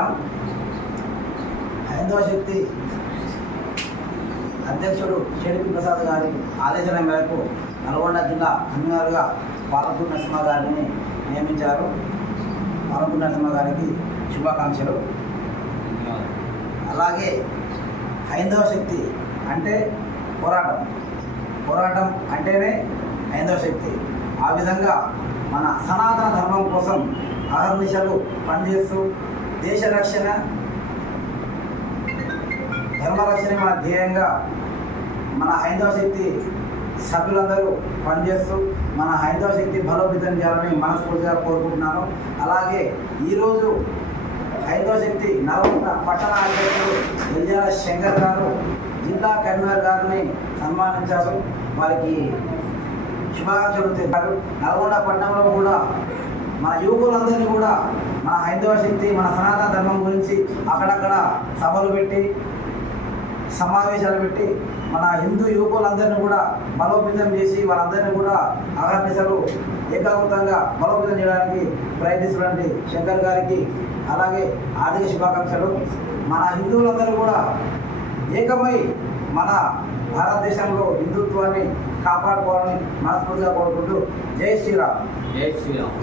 శ్రీరామ్. హైందవ శక్తి అధ్యక్షుడు షేడిపి ప్రసాద్ గారి ఆదేశాల మేరకు నల్గొండ జిల్లా కన్వీనర్గా పాలపూర్ నరసింహ గారిని నియమించారు. పాలపూర్ నరసింహ గారికి శుభాకాంక్షలు. అలాగే హైందవ శక్తి అంటే పోరాటం అంటేనే హైందవ శక్తి. ఆ విధంగా మన సనాతన ధర్మం కోసం అహర్నిశలు పనిచేస్తూ దేశ రక్షణ ధర్మరక్షణ మన ధ్యేయంగా మన హైందవ శక్తి సభ్యులందరూ పనిచేస్తూ మన హైందవ శక్తి బలోపేతం చేయాలని మనస్ఫూర్తిగా కోరుకుంటున్నాను. అలాగే ఈరోజు హైందవ శక్తి నల్గొండ పట్టణ అధ్యక్షుడు ఎల్జాల శంకర్ గారు జిల్లా కన్వీనర్ గారిని సన్మానించారు. వారికి శుభాకాంక్షలు తెలిపారు. నల్గొండ పట్టణంలో కూడా మన యువకులందరినీ కూడా మన హైందవ శక్తి మన సనాతన ధర్మం గురించి అక్కడక్కడ సభలు పెట్టి సమావేశాలు పెట్టి మన హిందూ యువకులందరినీ కూడా బలోపేతం చేసి వాళ్ళందరినీ కూడా అహర్నిశలు ఏకాగ్రతంగా బలోపేతం చేయడానికి ప్రయత్నిస్తున్నటువంటి శంకర్ గారికి అలాగే ఆర్థిక శుభాకాంక్షలు. మన హిందువులందరూ కూడా ఏకమై మన భారతదేశంలో హిందుత్వాన్ని కాపాడుకోవాలని మనస్ఫూర్తిగా కోరుకుంటూ జై శ్రీరామ్. జై శ్రీరామ్.